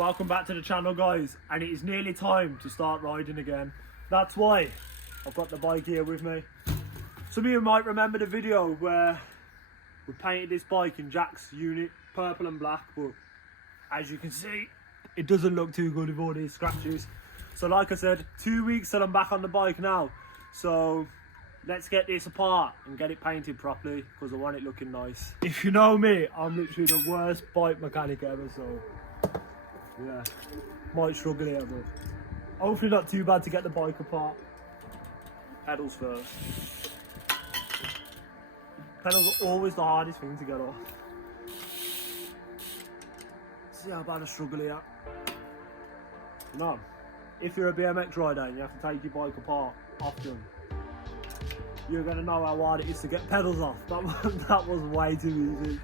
Welcome back to the channel, guys, and it is nearly time to start riding again. That's why I've got the bike here with me. Some of you might remember the video where we painted this bike in Jack's unit, purple and black, but as you can see, it doesn't look too good with all these scratches. So like I said, 2 weeks till I'm back on the bike now. So let's get this apart and get it painted properly because I want it looking nice. If you know me, I'm literally the worst bike mechanic ever, so yeah, might struggle here, but hopefully not too bad to get the bike apart. Pedals first. Pedals are always the hardest thing to get off. See how bad I struggle here. No, if you're a BMX rider and you have to take your bike apart often, you're going to know how hard it is to get pedals off. That was way too easy.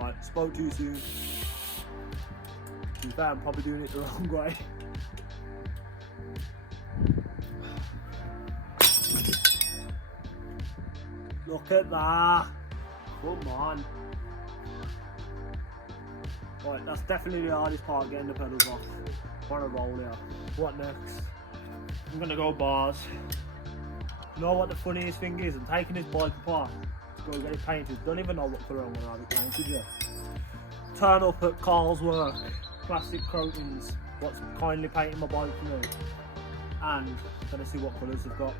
Right, spoke too soon. To be fair, I'm probably doing it the wrong way. Look at that. Come on. Right, that's definitely the hardest part, getting the pedals off. Want to roll here. What next? I'm gonna go bars. You know what the funniest thing is? I'm taking this bike apart to go get it painted. Don't even know what colour I'm gonna have it painted yet. Turn up at Carl's work, plastic coatings, what's kindly painting my bike for me, and gonna see what colours they've got.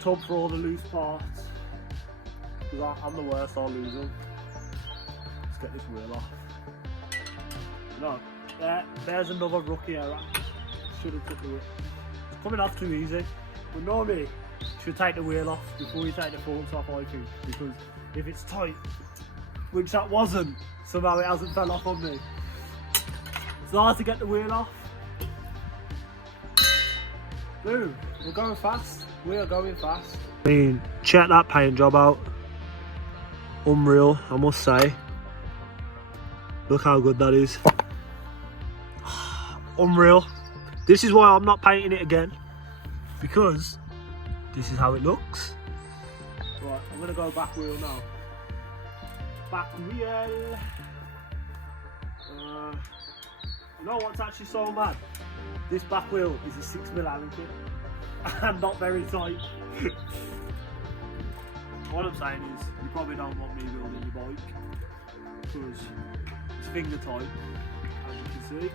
Tub for all the loose parts, because I'm the worst, I'll lose them. Let's get this wheel off. No, there's another rookie error. Should have took the wheel. It's coming off too easy. But normally, you should take the wheel off before you take the forks off, I think. Because if it's tight, which that wasn't, somehow it hasn't fell off on me. It's hard to get the wheel off. Boom, we're going fast. We are going fast. I mean, check that paint job out. Unreal, I must say. Look how good that is. Unreal. This is why I'm not painting it again, because this is how it looks. Right, I'm gonna go back wheel now. Back wheel. You know what's actually so mad? This back wheel is a 6mm Allen kit. And not very tight. What I'm saying is, you probably don't want me building your bike because it's finger tight, as you can see.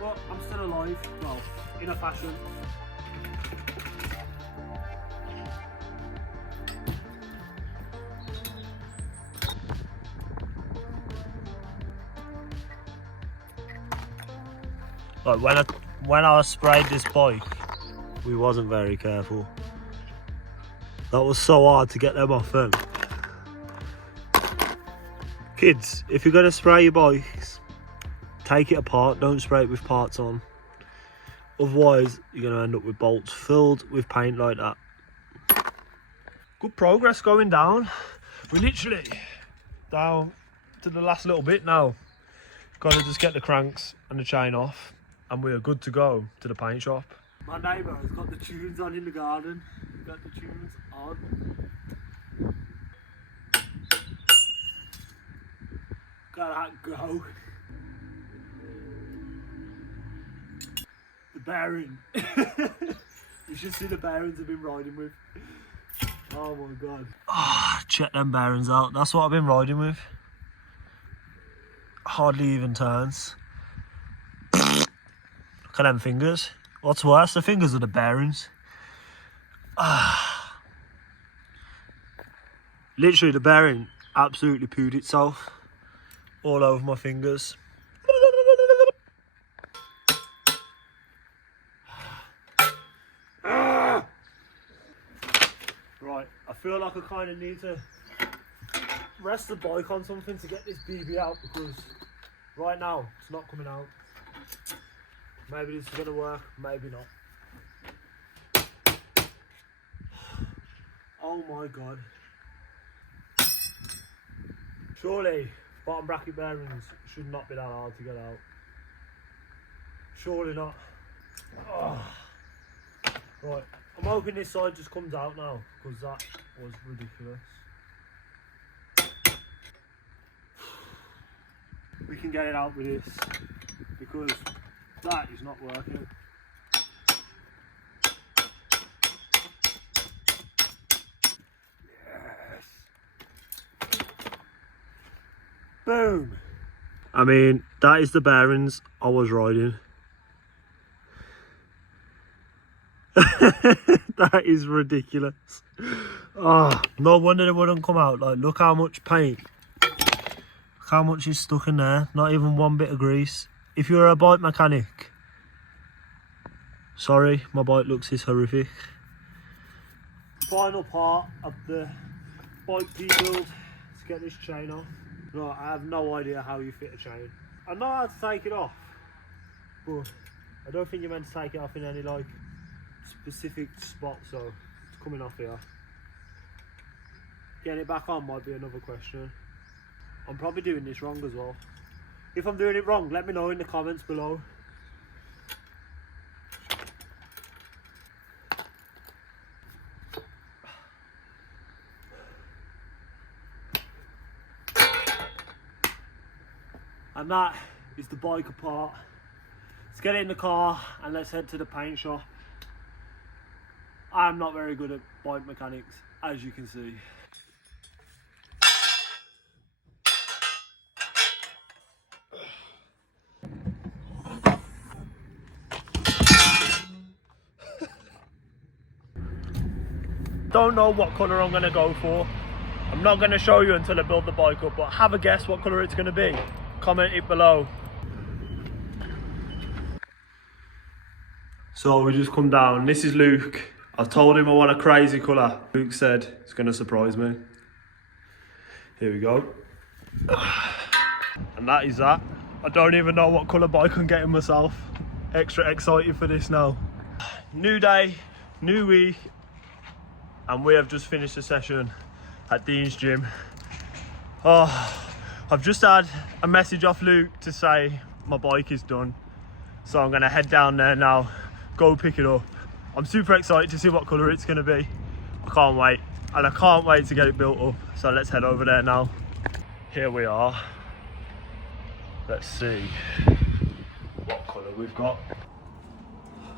But I'm still alive, well, in a fashion. Like when I sprayed this bike, we wasn't very careful. That was so hard to get them off them. Kids, if you're gonna spray your bikes, take it apart, don't spray it with parts on. Otherwise, you're gonna end up with bolts filled with paint like that. Good progress going down. We're literally down to the last little bit now. Gotta just get the cranks and the chain off, and we are good to go to the paint shop. My neighbour has got the tunes on in the garden. He's got the tunes on. Got that go. The bearing. You should see the bearings I've been riding with. Oh my god. Oh, check them bearings out. That's what I've been riding with. Hardly even turns. Look at them fingers. What's worse, the fingers or the bearings? Literally, the bearing absolutely pooed itself all over my fingers. Right, I feel like I kind of need to rest the bike on something to get this BB out, because right now it's not coming out. Maybe this is going to work, maybe not. Oh my god. Surely bottom bracket bearings should not be that hard to get out. Surely not. Oh. Right, I'm hoping this side just comes out now, because that was ridiculous. We can get it out with this, because that is not working. Yes. Boom. I mean, that is the bearings I was riding. That is ridiculous. Oh, no wonder they wouldn't come out. Like, look how much paint. Look how much is stuck in there. Not even one bit of grease. If you're a bike mechanic, sorry, my bike looks is horrific. Final part of the bike rebuild to get this chain off. No, I have no idea how you fit a chain. I know how to take it off, but I don't think you're meant to take it off in any like specific spot, so it's coming off here. Getting it back on might be another question. I'm probably doing this wrong as well. If I'm doing it wrong, let me know in the comments below. And that is the bike apart. Let's get it in the car and let's head to the paint shop. I'm not very good at bike mechanics, as you can see. Don't know what colour I'm going to go for. I'm not going to show you until I build the bike up, but have a guess what colour it's going to be. Comment it below. So we just come down. This is Luke. I've told him I want a crazy colour. Luke said it's going to surprise me. Here we go. And that is that. I don't even know what colour bike I'm getting myself. Extra excited for this now. New day, new week. And we have just finished a session at Dean's gym. Oh, I've just had a message off Luke to say my bike is done. So I'm gonna head down there now, go pick it up. I'm super excited to see what colour it's gonna be. I can't wait. And I can't wait to get it built up. So let's head over there now. Here we are. Let's see what colour we've got.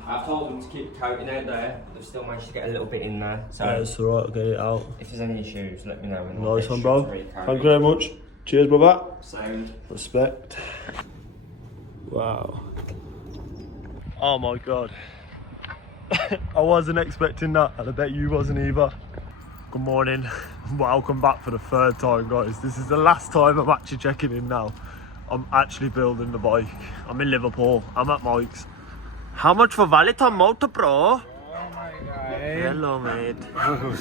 I've told them to keep the coating out there, but they've still managed to get a little bit in there. So yeah, it's alright, I'll get it out. if there's any issues, let me know. Nice one, bro. Thank you very much. Cheers, brother. Sound. Respect. Wow. Oh my god. I wasn't expecting that, and I bet you wasn't either. Good morning. Welcome back for the third time, guys. This is the last time I'm actually checking in now. I'm actually building the bike. I'm in Liverpool. I'm at Mike's. How much for Valiton Motor Pro? Oh my god. Hello, mate. Oh,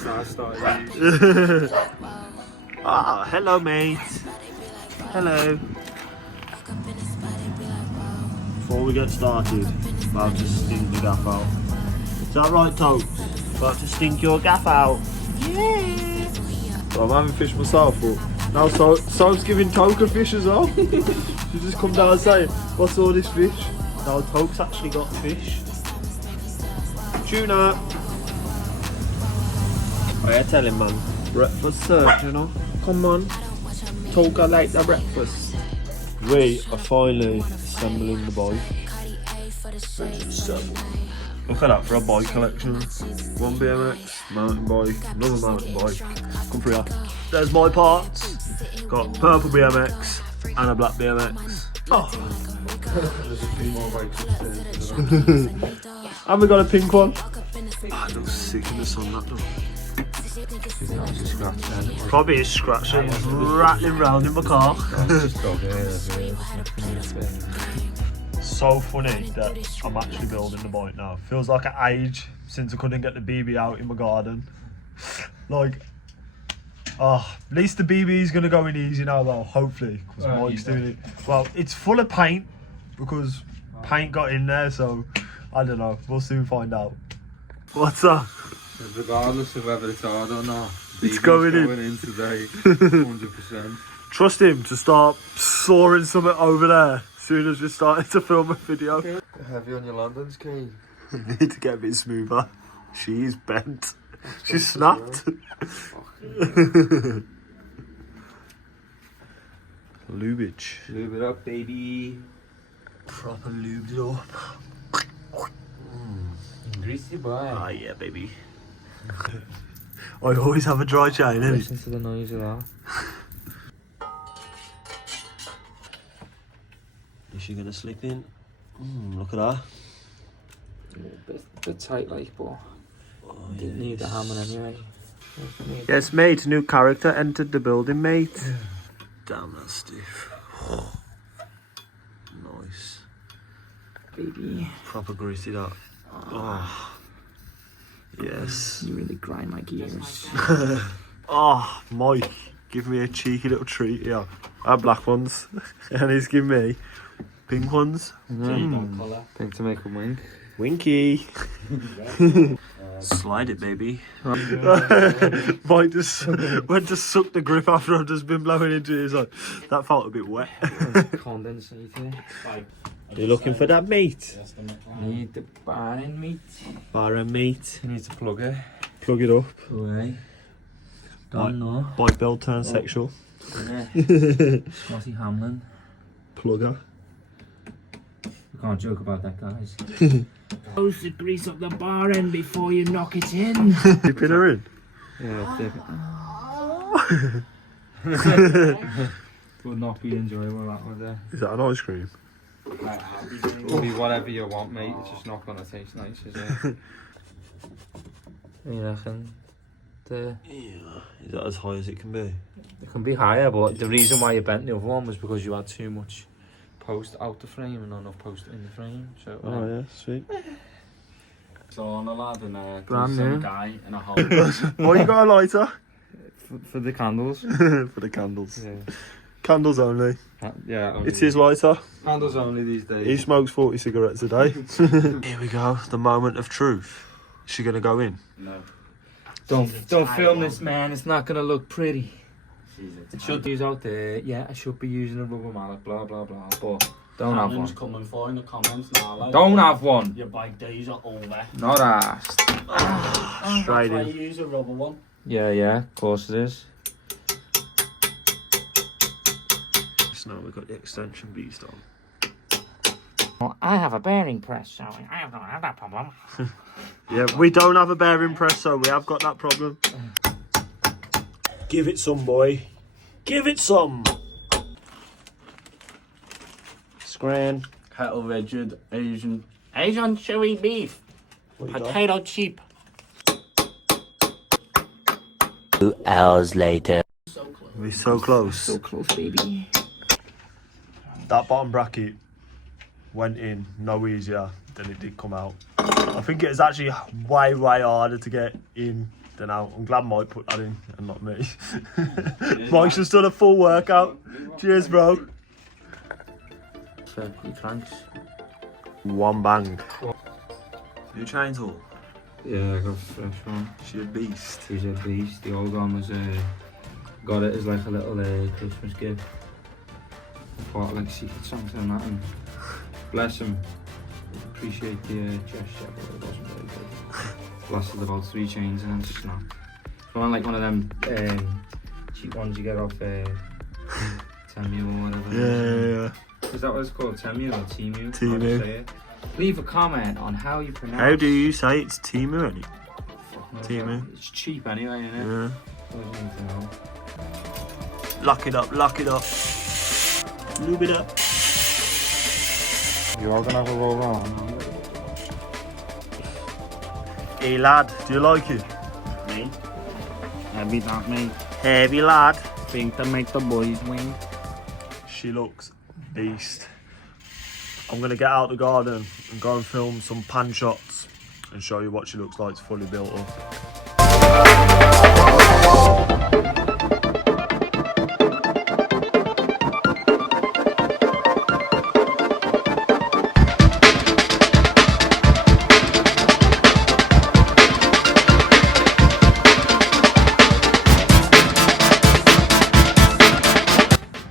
Ah, hello, mate. Hello. Before we get started, about to stink the gaff out. Is that right, Toke? About to stink your gaff out. Yeah. So I'm having fish myself, but now So's giving Toke a fish as well. You just come down and say, what's all this fish? No, Toke's actually got fish. Tuna. I tell him, man. Breakfast served, you know. Come on. Toke, I like the breakfast. We are finally assembling the bike. Look at that for a bike collection. One BMX, mountain bike, another mountain bike. Come for ya. There's my parts. Got purple BMX and a black BMX. Oh. There's a few more bikes upstairs. And we got a pink one. Ah, it looks sick in the sun, that does. Probably is scratching. It's rattling round in my car. So funny that I'm actually building the bike now. Feels like an age since I couldn't get the BB out in my garden. Like, at least the BB is gonna go in easy now, though. Hopefully, because Mike's doing it. Well, it's full of paint because paint got in there. So I don't know. We'll soon find out. What's up? Regardless of whether it's hard or not, It's going in today, 100%. Trust him to start sawing something over there as soon as we started to film a video. Heavy on your landings, Kaine. Need to get a bit smoother. She is bent. She's snapped. Lubage. Lube it up, baby. Proper lubed it up. Greasy boy. Ah, yeah, baby. I always have a dry chain, innit? Listen to the noise of that. Is she gonna slip in? Look at that. Bit tight, like, but didn't need the hammer anyway. Yes, mate. New character entered the building, mate. Damn, that's stiff. Nice. Baby. Proper greasy, that. Oh. Yes. You really grind my gears. Oh, Mike, give me a cheeky little treat here. I have black ones, and he's giving me pink ones. Pink to make a wink. Winky. Slide it, baby. Mike just went to suck the grip after I've just been blowing into his eye. That felt a bit wet. Condensated. You're looking for that meat? Need the bar end meat. Bar and meat. You need to plug it. Plug it up. Away. Don't know. Bike bell turns sexual. Scotty Hamlin. Plugger. We can't joke about that, guys. Close the grease up the bar end before you knock it in. Dipping her in? Yeah, dip it. Would not be enjoyable, that would there. Is that an ice cream? It'll be whatever you want, mate. It's just not gonna taste nice, is it? You reckon? Yeah. Is that as high as it can be? It can be higher, but the reason why you bent the other one was because you had too much post out the frame and not enough post in the frame. So. Oh yeah, sweet. So on a lad and Brand some new. guy in a hole. Why you got a lighter? For the candles. For the candles. Yeah. Candles only. Yeah. Only It's his lighter. candles only these days. He smokes 40 cigarettes a day. Here we go. The moment of truth. Is she gonna go in? No. Don't She's a film tight this, man. It's not gonna look pretty. She's a It should use out there. Yeah, I should be using a rubber mallet. Blah blah blah. But don't have Cameron's one. coming for in the comments now. Like, Don't have one. Your bike days are over. Not asked. Straight I in. use a rubber one. Yeah, yeah. Of course it is. So now we've got the extension beast on. Well, I have a bearing press, so I don't have that problem. Yeah, we don't have a bearing press, so we have got that problem. Give it some, boy. Give it some. Scran. Kettle rigid Asian. Asian chewy beef. What you got? Potato cheap. 2 hours later. So close. We're so close. So close, baby. That bottom bracket went in no easier than it did come out. I think it was actually way harder to get in than out. I'm glad Mike put that in and not me. Mike's just done a full workout. Cheers, bro. So, he cranks. One bang. New chain tool. Yeah, I got a fresh one. She a beast. He's a beast. The old one was got it as like a little Christmas gift. I bought like secret something and that, and bless him. Appreciate the gesture, but it wasn't very good. Lasted about 3 chains and then snapped. It's like one of them cheap ones you get off Temu or whatever. Yeah. Is that what it's called? Temu or Temu? Temu. How do you say it? Leave a comment on how you pronounce. How do you say it's Timu? Any? Fuck knows Temu? that. It's cheap anyway, isn't it? Yeah. Doesn't need to know. Lock it up. Lock it up. Lube it up. You are gonna have a roll on. Hey lad, do you like it? Me? Heavy that, mate. Heavy lad. Think to make the boys wing. She looks beast. I'm gonna get out the garden and go and film some pan shots and show you what she looks like fully built up.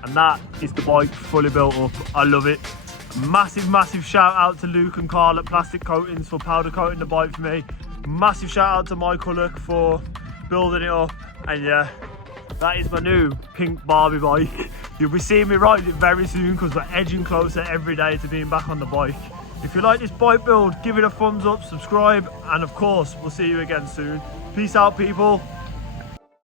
And that is the bike fully built up. I love it. Massive shout out to Luke and Carl at Plastic Coatings for powder coating the bike for me. Massive shout out to Michael Luck for building it up. And yeah, that is my new pink Barbie bike. You'll be seeing me ride it very soon because we're edging closer every day to being back on the bike. If you like this bike build, give it a thumbs up, subscribe, and of course, we'll see you again soon. Peace out, people.